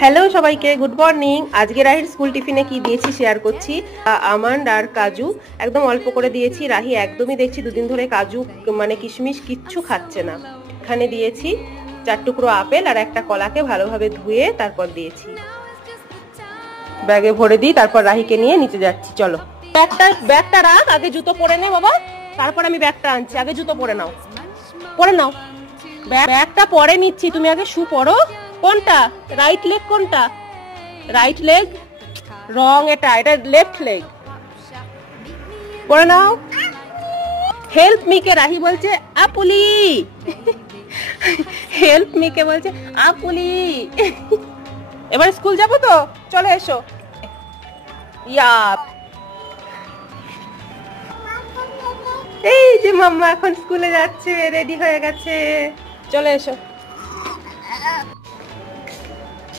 Hello সবাইকে, good morning. আজকে রাহির school টিফিনে কি দিয়েছি শেয়ার করছি। আমন্ড আর কাজু একদম অল্প করে দিয়েছি। রাহি একদমই দেখছি দুদিন ধরে কাজু মানে কিশমিশ কিচ্ছু খাচ্ছে না। এখানে দিয়েছি 4 টুকরো আপেল আর একটা কলাকে ভালোভাবে ধুয়ে তারপর দিয়েছি। ব্যাগে ভরে দিই, তারপর রাহিকে নিয়ে নিচে যাচ্ছি। চলো, ব্যাগটা রাখ, আগে জুতো পরে নে বাবা, তারপর আমি ব্যাগটা আনছি। আগে জুতো পরে নাও, পরে নাও। ব্যাগটা পরে নিচ্ছি, তুমি আগে শু পরো। কোনটা? রাইট লেগ কোনটা? রাইট লেগ রং, এটা লেফট লেগ। পরে নাও। হেল্প মি কে রাহি বলছে আপুলি। হেল্প মি কে বলছে আপুলি। এবার স্কুল যাবো তো, চলে এসো। ইয়া, এই যে মাম্মা এখন স্কুলে যাচ্ছে, রেডি হয়ে গেছে, চলে এসো।